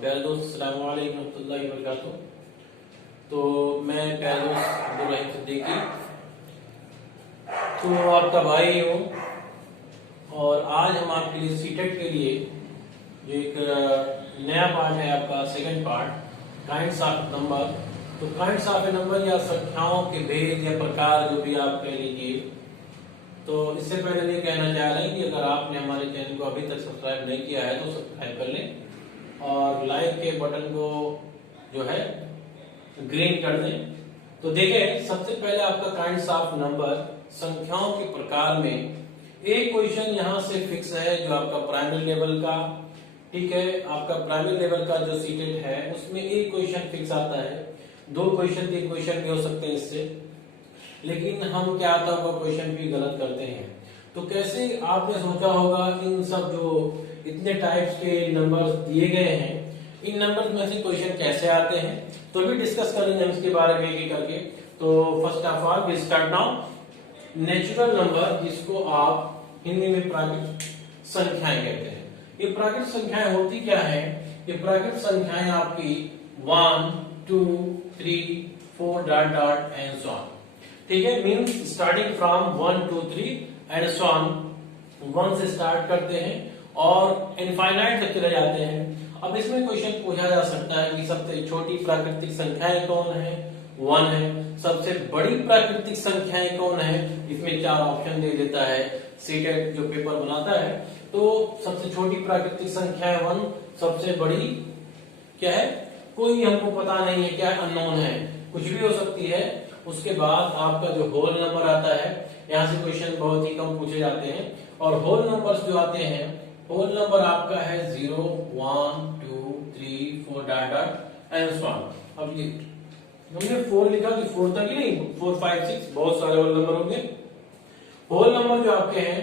प्यारे दोस्त, अस्सलाम वालेकुम रहमतुल्लाहि व बरकातुहू। तो मैं प्यारे दोस्त अब्दुल रहीम सिद्दीकी तो आपका भाई हूँ और आज हम आपके लिए सीटेट के लिए जो एक नया पार्ट है आपका second part kinds of number. तो काइंड्स ऑफ नंबर या संख्याओं के भेद या प्रकार जो भी आप कह लीजिए। तो इससे पहले ये कहना चाह रहे हैं कि अगर आपने हमारे चैनल को अभी तक सब्सक्राइब नहीं किया है तो सब्सक्राइब कर लें और लाइक के बटन को जो है ग्रीन कर दें। तो देखें, सबसे पहले आपका काइंड्स ऑफ नंबर संख्याओं के प्रकार में एक क्वेश्चन यहाँ से फिक्स है जो आपका प्राइमरी लेवल का, ठीक है, आपका प्राइमरी लेवल का जो सीटेट है उसमें एक क्वेश्चन फिक्स आता है। दो क्वेश्चन तीन क्वेश्चन भी हो सकते हैं इससे, लेकिन हम क्या आता होगा क्वेश्चन भी गलत करते हैं। तो कैसे आपने सोचा होगा इन सब जो इतने टाइप्स के नंबर्स दिए गए हैं इन नंबर्स में से क्वेश्चन कैसे आते हैं, तो भी डिस्कस करेंगे हम इसके बारे में एक करके। तो first of all we start now natural number, जिसको आप हिंदी में प्राकृतिक संख्याएं कहते हैं। ये प्राकृतिक संख्याएं होती क्या है? ये प्राकृतिक संख्याएं आपकी 1 2 3 4 dot dot and so on, ठीक है, means starting from 1 2 3 and so on. 1 से स्टार्ट करते हैं और इनफाइनाइट तक चले जाते हैं। अब इसमें क्वेश्चन पूछा जा सकता है कि सबसे छोटी प्राकृतिक संख्याएं कौन है? 1 है। सबसे बड़ी प्राकृतिक संख्याएं कौन है? इसमें 4 ऑप्शन दे देता है सीटेट जो पेपर बनाता है। तो सबसे छोटी प्राकृतिक संख्या है 1, सबसे बड़ी क्या है कोई हमको पता नहीं है, क्या अननोन है, कुछ भी हो सकती है। उसके बाद आपका जो होल नंबर आता है, यहाँ से क्वेश्चन बहुत ही कम पूछे जाते हैं और होल नंबर्स जो आते हैं, होल नंबर आपका है 0 1 2 3 4 dot dot and so on. अब ये हमने 4 लिखा कि 4 तक ही नहीं, 4 5 6 बहुत सारे होल नंबर होंगे। होल नंबर जो आपके हैं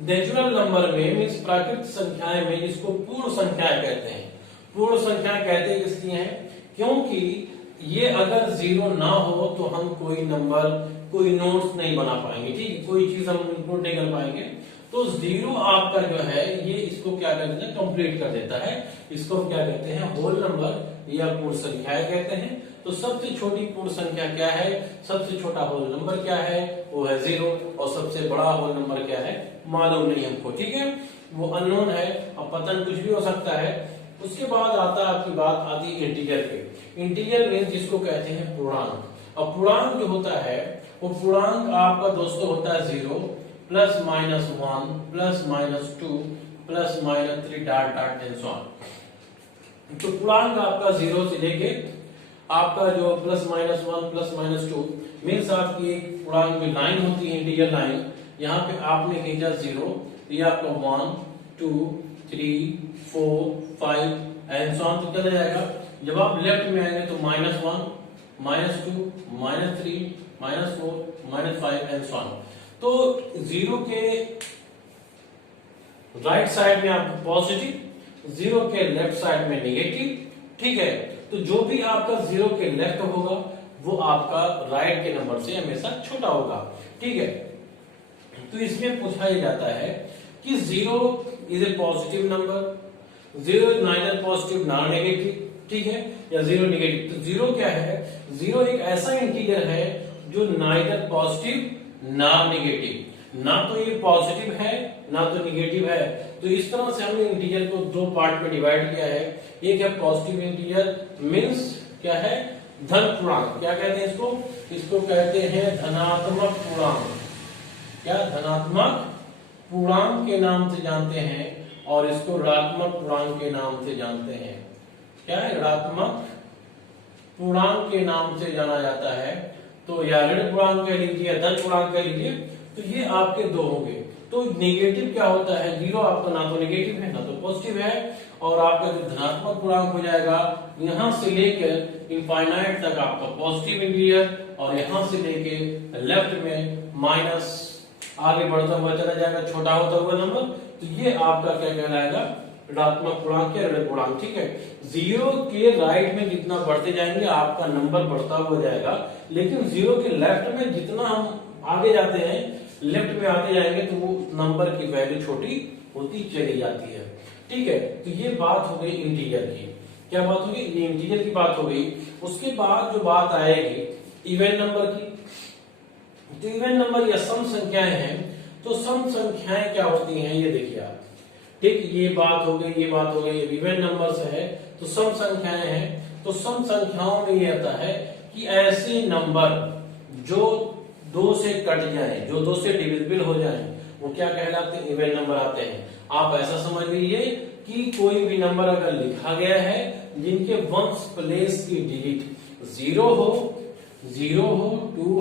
नेचुरल नंबर में मींस प्राकृतिक संख्याएं में, जिसको पूर्ण संख्याएं कहते हैं। पूर्ण संख्या कहते किसकी हैं? क्योंकि ये अगर 0 ना हो तो हम कोई नंबर कोई नोट्स नहीं बना पाएंगे, ठीक है, कोई चीज हम इंक्लूड नहीं कर पाएंगे। तो 0 आपका जो है ये इसको क्या कहते हैं कंप्लीट कर देता है। इसको क्या कहते हैं? होल नंबर या पूर्ण संख्याएं कहते हैं। तो सबसे छोटी पूर्ण संख्या क्या है? सबसे छोटा होल नंबर क्या है? वो है 0। और सबसे बड़ा होल नंबर क्या है? मालूम नहीं हमको, ठीक है, वो अननोन है। अब पतन कुछ भी हो सकता है। उसके बाद आता है आपकी बात आती है इंटीजर पे। इंटीजर मींस जिसको कहते हैं पूर्णांक। अब पूर्णांक जो होता है वो पूर्णांक आपका दोस्तों होता है 0 plus minus 1 plus minus 2 plus minus 3 dot dot and so on. तो पूर्णांक आपका 0 से लेके आपका जो plus minus 1 plus minus 2 means आपकी एक पूर्णांक की लाइन होती है, इंटीजर लाइन। यहाँ पे आपने खींचा 0, ये आपका 1 2 3 4 5 एंड सो ऑन तो चला जाएगा। जब आप लेफ्ट में आएंगे तो -1 -2 -3 -4 -5 एंड सो ऑन। तो 0 के राइट साइड में आपका पॉजिटिव, 0 के लेफ्ट साइड में नेगेटिव, ठीक है। तो जो भी आपका 0 के लेफ्ट होगा वो आपका राइट के नंबर से हमेशा छोटा होगा, ठीक है। तो इसमें पूछा जाता है कि 0 is a positive number, 0 is neither positive nor negative, ठीक है, या 0 नेगेटिव। तो 0 क्या है? 0 एक ऐसा इंटीजर है जो नाइदर पॉजिटिव ना नेगेटिव, ना तो ये पॉजिटिव है ना तो नेगेटिव है। तो इस तरह से हमने इंटीजर को 2 पार्ट में डिवाइड किया है। एक है पॉजिटिव इंटीजर मींस क्या है? धन पूर्णांक। क्या कहते हैं इसको? इसको कहते हैं धनात्मक पूर्णांक। क्या? धनात्मक पूर्णांक के नाम से जानते हैं और इसको ऋणात्मक पूर्णांक के नाम से जानते हैं। क्या है? ऋणात्मक पूर्णांक के नाम से जाना जाता है। तो या ऋण पूर्णांक कह लीजिए या धन पूर्णांक कह लीजिए। तो ये आपके 2 होंगे। तो नेगेटिव क्या होता है? 0 आपका ना तो नेगेटिव है ना तो पॉजिटिव है। और आपका जो धनात्मक पूर्णांक हो जाएगा यहां से लेकर इनफाइनाइट तक आपका पॉजिटिव इंटीजर और यहां से लेके लेफ्ट में माइनस आगे बढ़ता हुआ चला जाएगा, छोटा होता हुआ नंबर। तो ये आपका क्या कहलाएगा? ऋणात्मक पूर्णांक या ऋण पूर्णांक, ठीक है। 0 के राइट में जितना बढ़ते जाएंगे आपका नंबर बढ़ता हुआ जाएगा, लेकिन 0 के लेफ्ट में जितना हम आगे जाते हैं, लेफ्ट में आते जाएंगे तो वो नंबर की वैल्यू छोटी होती चली जाती है। ठीक है, तो ये बात हो गई इंटीजर की। क्या बात होगी? ये इंटीजर की बात हो गई। उसके बाद जो बात आएगी इवन नंबर की। तो इवन नंबर या सम संख्याएं हैं, तो सम संख्याएं क्या होती हैं ये देखिए आप। ठीक, ये बात हो गई, ये बात हो गई। इवन नंबर्स है तो सम संख्याएं हैं, तो सम संख्याओं में ये आता है कि ऐसे नंबर जो 2 से कट जाए, जो 2 से डिविजिबल हो जाए, वो क्या कहलाते हैं? इवन नंबर आते हैं। आप ऐसा समझ लीजिए कि कोई भी नंबर अगर लिखा गया है जिनके वंस प्लेस की डिजिट 0 हो, 2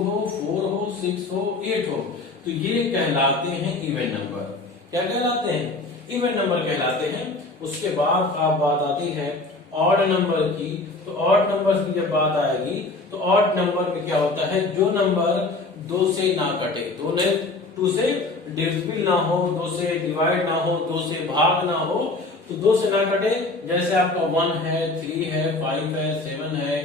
हो, 4 हो, 6 हो, 8 हो, तो ये कहलाते हैं इवन नंबर। क्या कहलाते हैं? इवन नंबर कहलाते हैं। उसके बाद आप बात आती है ऑड नंबर की। तो ऑड नंबर की जब बात आएगी तो ऑड नंबर में क्या होता है? जो नंबर 2 से ना कटे, 2 से डिविजिबल ना हो, 2 से डिवाइड ना हो, 2 से भाग ना हो, तो 2 से ना कटे। जैसे आपका 1 है, 3 है, 5 है, 7 है,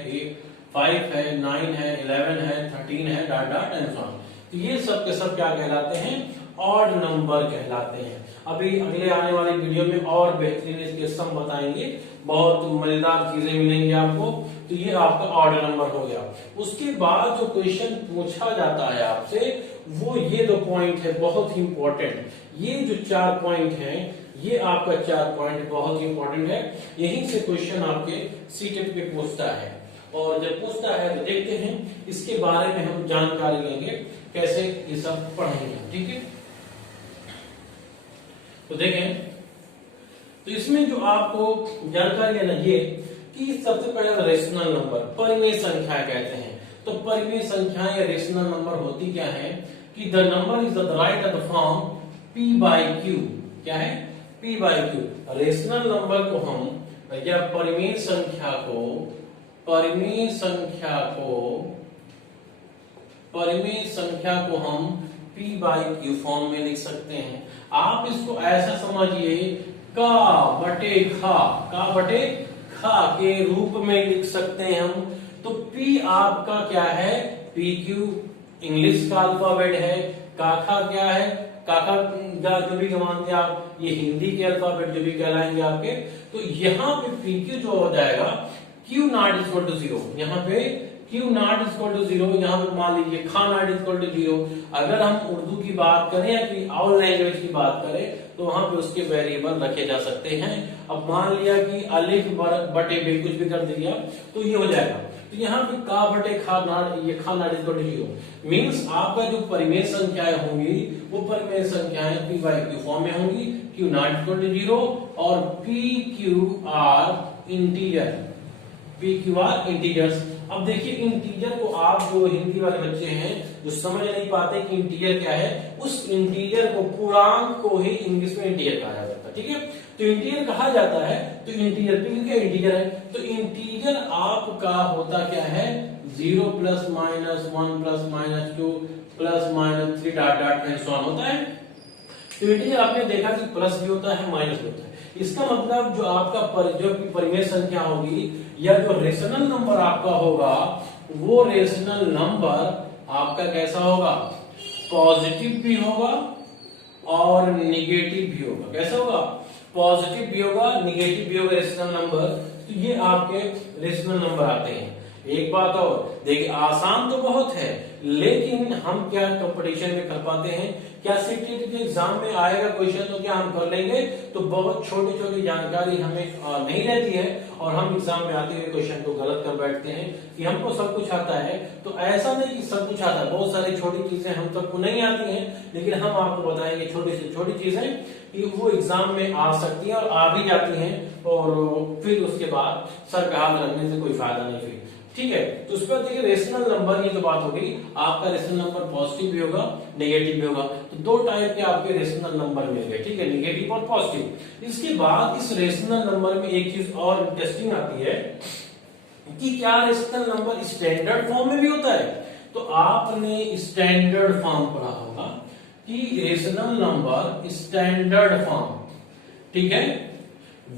5 है, 9 है, 11 है, 13 है, dot dot and so on. तो ये सब के सब क्या कहलाते हैं? ऑड नंबर कहलाते हैं। अभी अगले आने वाली वीडियो में और बेहतरीन इसके सम बताएंगे, बहुत मजेदार चीजें मिलेंगी आपको। तो ये आपका ऑड नंबर हो गया। उसके बाद जो क्वेश्चन पूछा जाता है आपसे, वो ये 2 पॉइंट है बहुत ही इंपॉर्टेंट। ये जो 4 पॉइंट हैं, ये आपका 4 पॉइंट बहुत ही इंपॉर्टेंट है। यहीं से क्वेश्चन आपके सीटेट पे पूछता है, और जब पूछता है तो देखते हैं इसके बारे में हम जानकारी लेंगे, कैसे ये सब पढ़ेंगे। ठीक है, तो देखें, तो इसमें जो आपको जानकारी लेना ये कि सबसे पहले रेशनल नंबर, परिमेय संख्या कहते हैं। तो परिमेय संख्या या रेशनल नंबर होती क्या है कि the number is the right of the form p/q। क्या है? p/q। रेशनल नंबर को हम या परिमेय संख्या को हम p/q फॉर्म में लिख सकते हैं। आप इसको ऐसा समझिए का बटे खा के रूप में लिख सकते हैं हम। तो p आपका क्या है? pq इंग्लिश का अल्फाबेट है। काखा क्या है? काखा जो भी मानते हैं आप, ये हिंदी के अल्फाबेट जो भी कहलाएंगे आपके। तो यहाँ पे pq जो हो जाएगा q नॉट इक्वल टू 0। यहाँ पे q नॉट इक्वल टू 0, यहाँ पे मान लीजिए खा नॉट इक्वल टू 0। अगर हम उर्दू की बात करें या कि और लैंग्वेज की बात करें तो वहां पे उसके वेरिएबल रखे जा सकते हैं। अब मान लिया कि अलिफ बटे बे कुछ भी कर दिया तो ये हो जाएगा। तो यहाँ पे का बटे खा नॉट, ये खा नॉट इक्वल टू 0 मीन्स आपका जो परिमेय संख्याएं होंगी वो परिमेय संख्याएं p/q फॉर्म में होंगी। q नॉट इक्वल टू 0 और pq आर इंटीजर, इंटीजर्स। अब देखिए इंटीजर को आप जो हिंदी वाले बच्चे हैं जो समझ नहीं पाते कि इंटीजर क्या है, उस इंटीजर को, पूर्णांक को ही इंग्लिश में इंटीजर कहा जाता है। ठीक है, तो इंटीजर कहा जाता है। तो इंटीजर क्या इंटीजर है? तो इंटीजर आपका होता क्या है? 0 + -1 + -2 + -3 dot dot and so on होता है। तो इंटीजर आपने देखा कि प्लस भी होता है, माइनस भी होता है। इसका मतलब जो आपका जो परिमेय संख्या होगी या जो रेशनल नंबर आपका होगा, वो रेशनल नंबर आपका कैसा होगा? पॉजिटिव भी होगा और निगेटिव भी होगा। कैसा होगा? पॉजिटिव भी होगा, निगेटिव भी होगा रेशनल नंबर। तो ये आपके रेशनल नंबर आते हैं। एक बात और देखिए, आसान तो बहुत है, लेकिन हम क्या कंपटीशन में कर पाते हैं? क्या सीटेट के एग्जाम में आएगा क्वेश्चन तो क्या हम कर लेंगे? तो बहुत छोटी छोटी जानकारी हमें नहीं रहती है और हम एग्जाम में आते हुए क्वेश्चन को गलत कर बैठते हैं कि हमको सब कुछ आता है। तो ऐसा नहीं कि सब कुछ आता है, बहुत सारी छोटी चीजें हम सबको नहीं आती हैं, लेकिन हम आपको बताएंगे छोटी से छोटी चीजें कि वो एग्जाम में आ सकती हैं और आ भी जाती हैं, और फिर उसके बाद सर पे हाथ रखने से कोई फायदा नहीं। फिर ठीक है, तो उस पर देखिए रेशनल नंबर, ये तो बात हो गई। आपका रेशनल नंबर पॉजिटिव भी होगा, नेगेटिव भी होगा। तो 2 टाइप के आपके रेशनल नंबर मिल गए। ठीक है, नेगेटिव और पॉजिटिव। इसके बाद इस रेशनल नंबर में एक चीज और इंटरेस्टिंग आती है कि क्या रेशनल नंबर स्टैंडर्ड फॉर्म में भी होता है? तो आपने स्टैंडर्ड फॉर्म पढ़ा होगा कि रेशनल नंबर स्टैंडर्ड फॉर्म, ठीक है,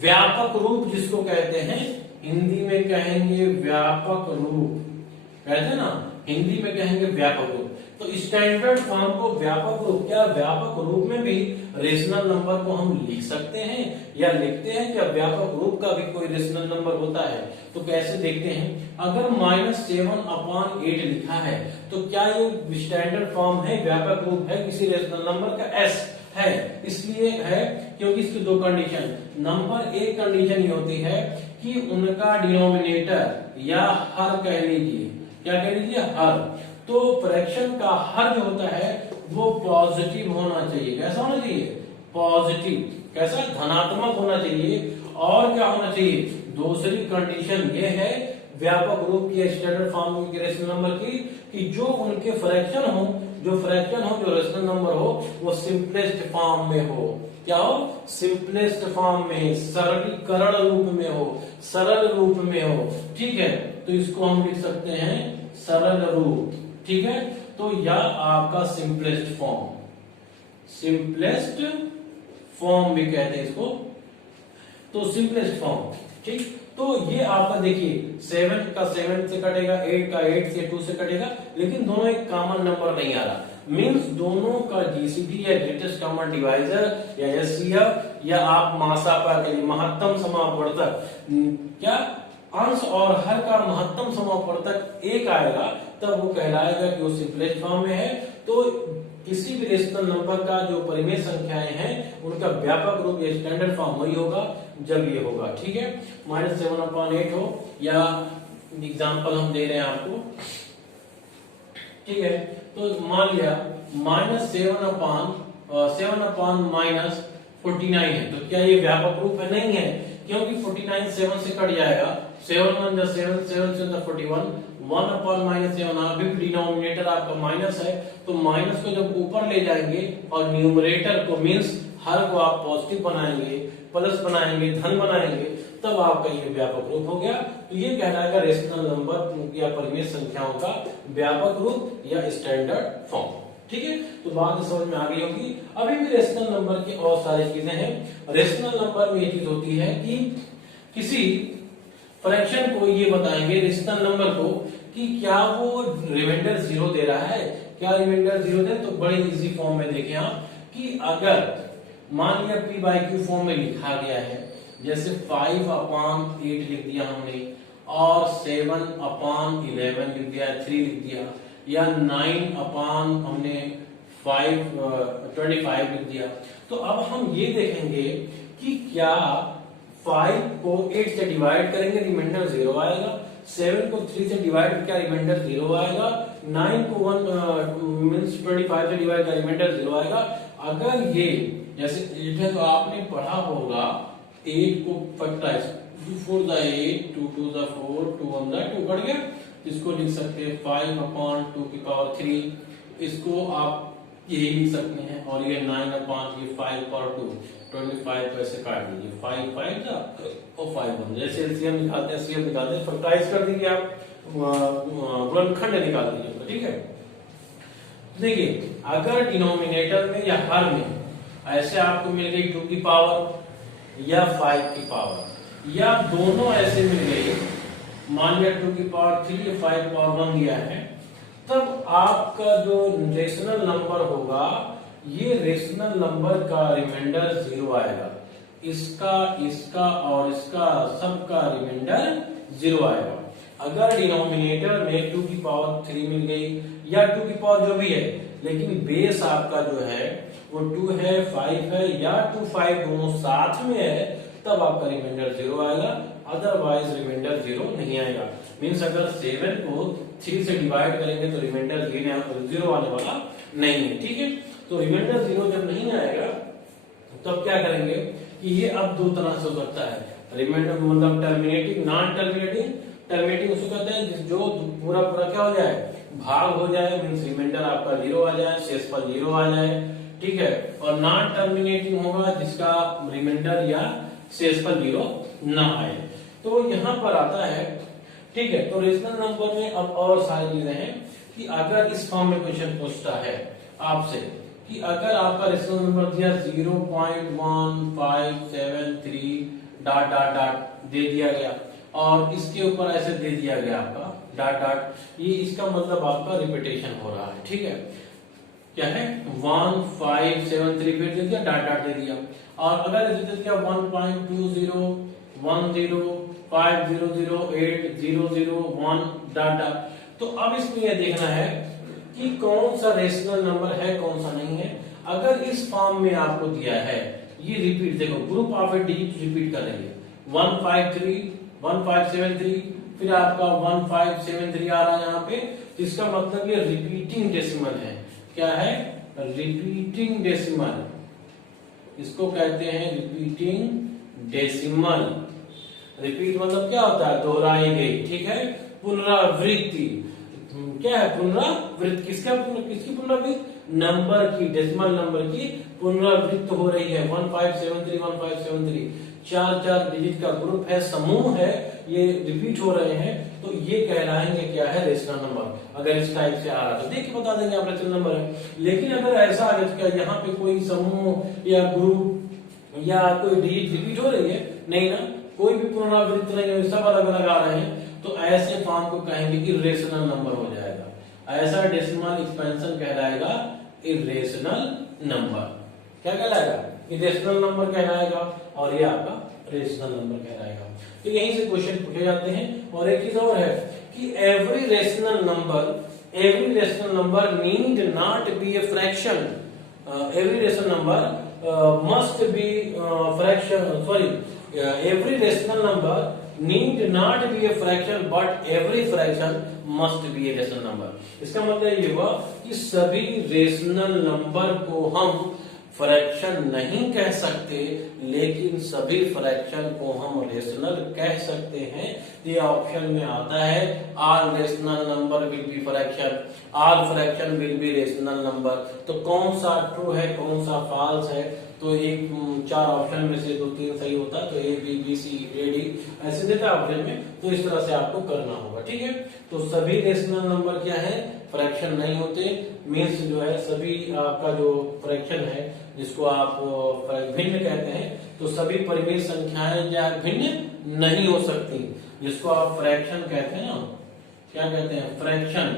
व्यापक रूप जिसको कहते हैं, हिंदी में कहेंगे व्यापक रूप, कहते हैं ना, हिंदी में कहेंगे व्यापक रूप। तो स्टैंडर्ड फॉर्म को व्यापक रूप, क्या व्यापक रूप में भी रेशनल नंबर को हम लिख सकते हैं या लिखते हैं? क्या व्यापक रूप का भी कोई रेशनल नंबर होता है? तो कैसे देखते हैं। अगर -7/8 लिखा है तो क्या ये स्टैंडर्ड फॉर्म है, व्यापक रूप है किसी रेशनल नंबर का? एस है, इसलिए है क्योंकि इसकी दो कंडीशन। नंबर एक कंडीशन ये होती है कि उनका डिनोमिनेटर या हर कह लीजिए, क्या कह लीजिए, हर। तो फ्रैक्शन का हर जो होता है वो पॉजिटिव होना चाहिए। कैसा होना चाहिए? पॉजिटिव। कैसा? धनात्मक होना चाहिए। और क्या होना चाहिए? दूसरी कंडीशन ये है व्यापक रूप की स्टैंडर्ड फॉर्म की रेशनल नंबर की कि जो उनके फ्रैक्शन हो, जो रेशनल नंबर हो वो सिंपलेस्ट फॉर्म में हो। क्या हो? सिंपलेस्ट फॉर्म में, सरलीकरण रूप में हो, सरल रूप में हो। ठीक है, तो इसको हम लिख सकते हैं सरल रूप। ठीक है, तो यह आपका सिंपलेस्ट फॉर्म, सिंपलेस्ट फॉर्म भी कहते हैं इसको, तो सिंपलेस्ट फॉर्म। ठीक, तो ये आपका देखिए 7 का 7 से कटेगा, 8 का 8 से 2 से कटेगा, लेकिन दोनों एक कॉमन नंबर नहीं आ रहा। मींस दोनों का जीसीडी या ग्रेटेस्ट कॉमन डिवाइजर या एचसीएफ या आप मासापा के लिए महत्तम समापवर्तक, क्या अंश और हर का महत्तम समापवर्तक एक आएगा, तब वो कहलाएगा कि वो सिंपलेस्ट फॉर्म में है। तो किसी भी रेशनल नंबर का जो परिमेय संख्याएं हैं उनका व्यापक रूप या स्टैंडर्ड फॉर्म वही होगा जब ये होगा। ठीक है, -7/8 हो या एग्जांपल हम दे रहे हैं आपको। ठीक है, तो मान लिया -7/-49 है, तो क्या ये व्यापक रूप है? नहीं है, क्योंकि 49 7 से कट जाएगा, 7 1 जा 7, 7 से 41, 1/-7। अभी भी डिनोमिनेटर आपका माइनस है, तो माइनस को जब ऊपर ले जाएंगे और न्यूमरेटर को मींस हर को आप पॉजिटिव बनाएंगे, प्लस बनाएंगे, धन बनाएंगे, तब आपका ये व्यापक रूप हो गया। तो ये कहलाएगा रेशनल नंबर या परिमेय संख्याओं का व्यापक रूप या स्टैंडर्ड फॉर्म। ठीक है, तो बात समझ में आ गई होगी। अभी भी रेशनल नंबर की और सारी चीजें हैं। रेशनल नंबर में ये चीज होती है कि किसी फ्रैक्शन को ये बताएंगे रेशनल नंबर को कि क्या वो रिमाइंडर 0 दे रहा है, क्या रिमाइंडर 0 दे। तो बड़ी इजी फॉर्म में देखें आप कि अगर मान लिया p/q फॉर्म में लिखा गया है, जैसे 5/8 लिख दिया हमने और 7/11 लिख दिया, 3 लिख दिया, या 9/25 लिख दिया। तो अब हम ये देखेंगे कि क्या 5 को 8 से डिवाइड करेंगे रिमाइंडर 0 आएगा, 7 को 3 से डिवाइड क्या रिमाइंडर 0 आएगा, 9 को 25 से डिवाइड का रिमाइंडर 0 आएगा। अगर ये जैसे 8 है तो आपने पढ़ा होगा 8 को फैक्टराइज, 2 4 द 8, 2 2 द 4, 2 1 द 2 बढ़ गया। इसको लिख सकते हैं 5/2⁵। इसको आप यही लिख सकते हैं, और ये 9/5/2, 25 को ऐसे काट दीजिए, 5 5 और 5 1, जैसे एलसीएम निकालते हैं, सीएम निकालते हैं, फैक्टराइज कर दीजिए आप, गुणनखंड निकाल दीजिए। ठीक है, देखिए अगर डिनोमिनेटर में या हर में ऐसे आपको मिल गई 2 की पावर या 5 की पावर, या दोनों ऐसे मिल गई, मान लिया 2 की पावर 3 या 5 पावर 1 दिया है, तब आपका जो रेशनल नंबर होगा, ये रेशनल नंबर का रिमाइंडर 0 आएगा। इसका, इसका और इसका सबका रिमाइंडर 0 आएगा। अगर डिनोमिनेटर में 2 की पावर 3 मिल गई या 2 की पावर जो भी है, लेकिन बेस आपका जो है वो 2 है, 5 है या 2 5 दोनों साथ में है, तब आपका रिमाइंडर 0 आएगा, अदरवाइज रिमाइंडर 0 नहीं आएगा। मींस अगर 7 को 3 से डिवाइड करेंगे तो रिमाइंडर 0 आने वाला नहीं है। ठीक है, तो रिमाइंडर 0 जब नहीं आएगा तब क्या करेंगे कि ये अब दो तरह से हो सकता है। रिमाइंडर मतलब टर्मिनेटिंग, नॉन टर्मिनेटिंग। टर्मिनेटिंग उसको कहते हैं जो पूरा पूरा क्या हो जाए, भाग हो जाए, मींस रिमाइंडर आपका 0 आ जाए, शेष पर 0 आ जाए। ठीक है, और नॉन टर्मिनेटिंग होगा जिसका रिमाइंडर या शेष पर 0 ना आए। तो यहां पर आता है। ठीक है, तो रेशनल नंबर में अब और सारी चीजें हैं कि अगर इस फॉर्म में क्वेश्चन पूछता है आपसे कि अगर आपका रेशनल नंबर दिया 0.1573 ... दे दिया गया और इसके ऊपर ऐसे दे दिया गया आपका डॉट डॉट, ये इसका मतलब आपका रिपीटेशन हो रहा है, ठीक है। क्या है 1 5 7 3 फिर दे दिया डॉट डॉट दे दिया, और अगर दे दिया 1.20 10 500 800 1 डॉट डॉट, तो अब इसमें यह देखना है कि कौन सा रेशनल नंबर है कौन सा नहीं है। अगर इस फॉर्म में आपको दिया है, ये रिपीट देखो group of A digit repeat कर रही है 153 1573, फिर आपका 1573 आ रहा है यहाँ पे, तो इसका मतलब ये रिपीटिंग डेसिमल है। क्या है रिपीटिंग डेसिमल, इसको कहते हैं रिपीटिंग डेसिमल। रिपीट मतलब क्या होता है दोहराई गई, ठीक है, पुनरावृत्ति। क्या है पुनरावृत्ति, किसकी पुनरावृत्ति, नंबर की, डेसिमल नंबर की पुनरावृत्ति हो रही है। 1573 1573 4 डिजिट का ग्रुप है, समूह है, ये रिपीट हो रहे हैं, तो ये कहलाएंगे क्या है रेशनल नंबर। अगर इस टाइप से आ रहा है तो देख के बता देंगे आप रेशनल नंबर है। लेकिन अगर ऐसा आ गया यहाँ पे कोई समूह या ग्रुप या कोई डिजिट रिपीट हो रही है, नहीं ना, कोई भी पुनरावृत्ति नहीं है, सब अलग अलग आ रहे हैं, तो ऐसे फॉर्म को कहेंगे कि इरेशनल नंबर हो जाएगा। ऐसा डेसिमल एक्सपेंशन कहलाएगा इरेशनल नंबर। क्या कहलाएगा, इरेशनल नंबर कहलाएगा, और ये आपका रेशनल नंबर कहलाएगा। तो यहीं से क्वेश्चन पूछे जाते हैं। और एक चीज और है कि every rational number need not be a fraction, every rational number must be fraction, sorry every rational number need not be a fraction but every fraction must be a rational number। इसका मतलब ये हुआ कि सभी rational number को हम fraction नहीं कह सकते, लेकिन सभी फ्रैक्शन को हम रेशनल कह सकते हैं। ये ऑप्शन में आता है all rational number will be fraction, all fraction will be rational number. तो कौन सा ट्रू है कौन सा फॉल्स है, तो एक 4 ऑप्शन में से 2-3 सही होता है, तो A B B C A D ऐसे देता है ऑप्शन में, तो इस तरह से आपको करना होगा, ठीक है। तो सभी रेशनल नंबर क्या है फ्रैक्शन नहीं होते, मीन्स जो है सभी आपका जो फ्रैक्शन है जिसको आप भिन्न कहते हैं, तो सभी परिमेय संख्याएं क्या भिन्न नहीं हो सकती, जिसको आप फ्रैक्शन कहते हैं ना, क्या कहते हैं फ्रैक्शन,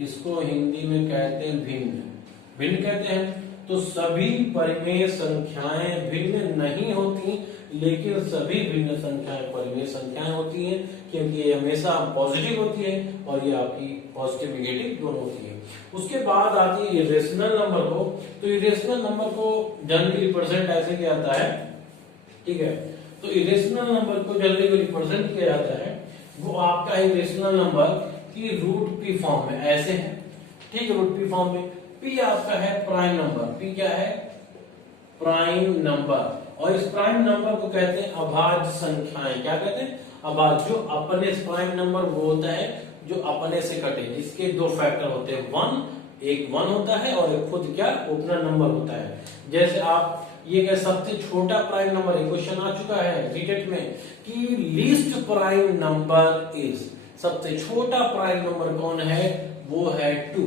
इसको हिंदी में कहते हैं भिन्न कहते हैं। तो सभी परिमेय संख्याएं भिन्न नहीं होती, लेकिन सभी भिन्न संख्याएं परिमेय संख्याएं होती हैं, क्योंकि ये हमेशा पॉजिटिव होती है और ये आपकी पॉजिटिव नेगेटिव दोनों होती है। उसके बाद आती है इरेशनल नंबर को, तो इरेशनल नंबर को जनरली रिप्रेजेंट ऐसे किया जाता है, ठीक है। तो इरेशनल नंबर को जनरली रिप्रेजेंट किया जाता है, वो आपका इरेशनल नंबर की रूट पी फॉर्म में ऐसे है, ठीक है, रूट पी फॉर्म में। पी आपका है प्राइम नंबर, पी क्या है प्राइम नंबर, और इस प्राइम नंबर को कहते हैं अभाज्य संख्याएं। क्या कहते हैं अभाज्य, जो अपने प्राइम नंबर वो होता है जो अपने से कटे, जिसके 2 फैक्टर होते हैं, 1 एक 1 होता है और एक खुद क्या ओपनर नंबर होता है। जैसे आप ये क्या सबसे छोटा प्राइम नंबर, एक क्वेश्चन आ चुका है जीटेट में कि लीस्ट प्राइम नंबर इज, सबसे छोटा प्राइम नंबर कौन है, वो है 2।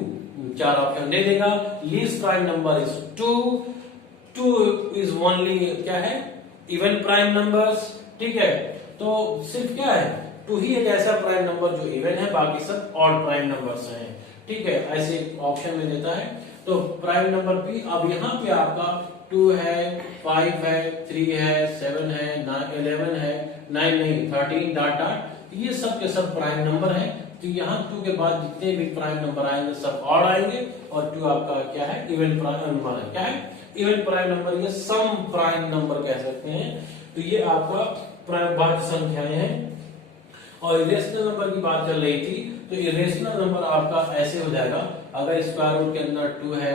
4 ऑप्शन दे देगा, least prime number is 2 is only क्या है इवन प्राइम नंबर्स, ठीक है। तो सिर्फ क्या है 2 ही एक ऐसा प्राइम नंबर जो इवन है, बाकी सब ऑड प्राइम नंबर्स हैं, ठीक है, ऐसे ऑप्शन में देता है। तो प्राइम नंबर पी, अब यहाँ पे आपका 2 है 5 है 3 है 7 है 11 है 9 नहीं 13 डॉट डॉट, ये सब के सब प्राइम नंबर है। तो यहाँ 2 के बाद जितने भी प्राइम नंबर आएंगे सब ऑड आएंगे, और 2 आपका क्या है इवन प्राइम नंबर है, क्या है इवन प्राइम नंबर, ये सम प्राइम नंबर कह सकते हैं। तो ये आपका प्राइम भाज्य संख्याएं हैं। और इरेशनल नंबर की बात चल रही थी, तो इरेशनल नंबर आपका ऐसे हो जाएगा, अगर स्क्वायर रूट के अंदर 2 है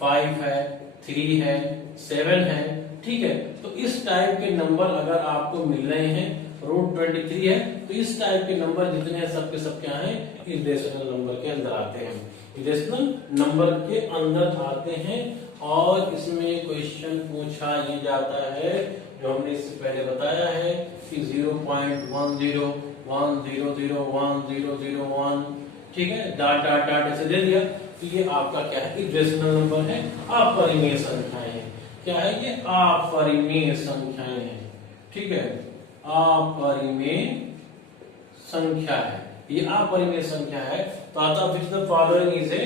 5 है 3 है 7 है, ठीक है, तो इस टाइप के नंबर अगर आपको मिल रहे हैं, रूट 23 है, तो इस टाइप के नंबर जितने हैं सब के सब क्या हैं इरेशनल नंबर के अंदर आते हैं, इरेशनल नंबर के अंदर आते हैं। और इसमें क्वेश्चन पूछा ये जाता है जो हमने इससे पहले बताया है कि 0.1010010001, ठीक है, डॉट डॉट डॉट ऐसे दे दिया, तो ये आपका क्या है इरेशनल नंबर है, अपरिमेय संख्याएं हैं। क्या है ये अपरिमेय संख्याएं हैं, ठीक है, अपरिमेय संख्या है, ये अपरिमेय संख्या है, तो आता which the following is a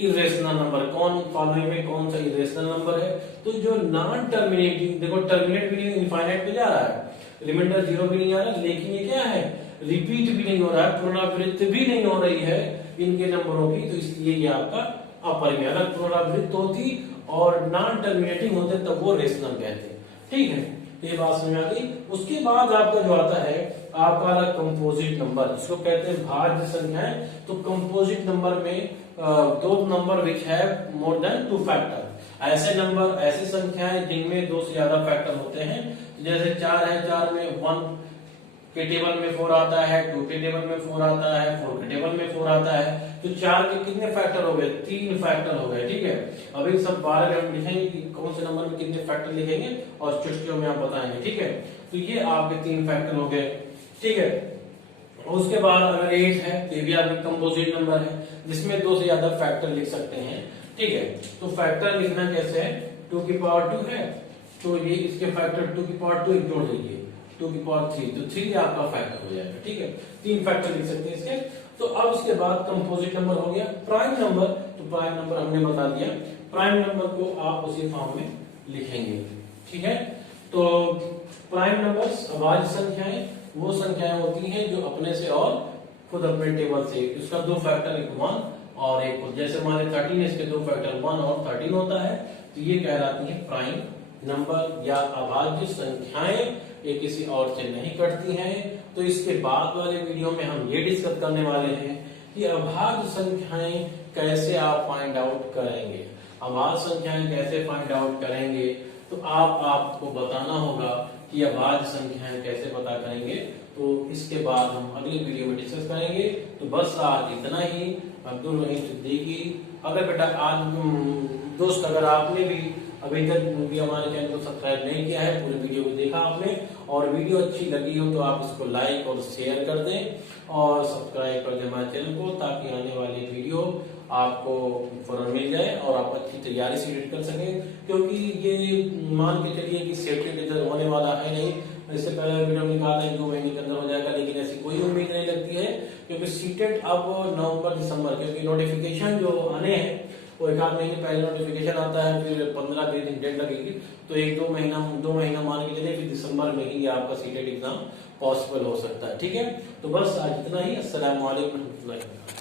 irrational number, कौन फॉलोइंग में कौन सा इरेशनल नंबर है? तो जो नॉन टर्मिनेटिंग, देखो टर्मिनेट भी नहीं, इनफाइनाइट पे जा रहा है, रिमाइंडर 0 भी नहीं आ रहा, लेकिन ये क्या है, रिपीट भी नहीं हो रहा है, पुनरावृत्ति भी नहीं हो रही है इनके नंबरों की, तो इसलिए ये आपका अपरिमेय। अगर पुनरावृत्ति होती और नॉन टर्मिनेटिंग होते तब वो रेशनल कहते। ठीक है, ये बात समझ आ गई। उसके बाद आपका जो आता है आपका कंपोजिट नंबर, जिसको कहते हैं भाज्य संख्याएं। तो कंपोजिट नंबर में दो नंबर विच है मोर देन 2 फैक्टर, ऐसे नंबर, ऐसी संख्याएं जिनमें 2 से ज्यादा फैक्टर होते हैं। तो जैसे 4 है, 4 में 1 के टेबल में 4 आता है, 2 के टेबल में 4 आता है, 4 के टेबल में 4 आता है, तो 4 के कितने फैक्टर हो गए? 3 फैक्टर हो गए। ठीक है, अभी सब 12 में हम लिखेंगे कि कौन से नंबर में कितने फैक्टर लिखेंगे और चुटकियों में आप बताएंगे। ठीक है, तो ये आपके 3 फैक्टर हो गए। ठीक है, उसके बाद अगर 8 है तो ये भी आपका कंपोजिट नंबर है, जिसमें 2 से ज्यादा फैक्टर लिख सकते हैं। ठीक है, तो फैक्टर लिखना कैसे है? 2 की पावर 2 है, तो ये इसके फैक्टर 2 की पावर 2 जोड़ दीजिए, 2 की पावर 3, तो 3 आपका फैक्टर हो जाएगा। ठीक है, 3 फैक्टर लिख सकते हैं इसके। तो अब उसके बाद कंपोजिट नंबर हो गया। प्राइम नंबर, तो प्राइम नंबर हमने बता दिया, प्राइम नंबर को आप उसी फॉर्म में लिखेंगे। ठीक है, तो प्राइम नंबर्स अभाज्य संख्याएं वो संख्याएं होती हैं जो अपने से और खुद अपने टेबल से, इसका 2 फैक्टर, एक 1 और एक, जैसे मान 13 इसके 2 फैक्टर 1 और 13 होता है, तो ये कहलाती है प्राइम नंबर या अभाज्य संख्याएं, ये किसी और से नहीं कटती हैं। तो इसके बाद वाले वीडियो में हम ये डिस्कस करने वाले हैं कि अभाज्य संख्याएं कैसे आप फाइंड आउट करेंगे। अभाज्य संख्याएं कैसे फाइंड आउट करेंगे, तो आपको बताना होगा कि अभाज्य संख्याएं कैसे पता करेंगे। तो इसके बाद हम अगले वीडियो में डिस्कस करेंगे। तो बस आज इतना ही। अब्दुल रहीम सिद्दीकी। अगर बेटा आज दोस्त, अगर आपने भी अभी तक भी हमारे चैनल को सब्सक्राइब नहीं किया है, पूरे वीडियो को देखा आपने और वीडियो अच्छी लगी हो तो आप इसको लाइक और शेयर कर दें और सब्सक्राइब कर दें हमारे चैनल को, ताकि आने वाली वीडियो आपको फौरन मिल जाए और आप अच्छी तैयारी से एडिट कर सकें। क्योंकि ये मान के चलिए कि सेफ्टी रिजल्ट होने वाला है नहीं, इससे पहले वीडियो में कहा था 2 महीने के अंदर हो जाएगा, लेकिन ऐसी कोई उम्मीद नहीं लगती है, क्योंकि सीटेट अब नवंबर दिसंबर, क्योंकि नोटिफिकेशन जो आने हैं वो 1 महीने पहले नोटिफिकेशन आता है, फिर 15-20 दिन डेट लगेगी, तो 1-2 महीना मान के चलिए, फिर दिसंबर में ही आपका सीटेट एग्जाम पॉसिबल हो सकता है। ठीक है, तो बस आज इतना ही। अस्सलाम वालेकुम।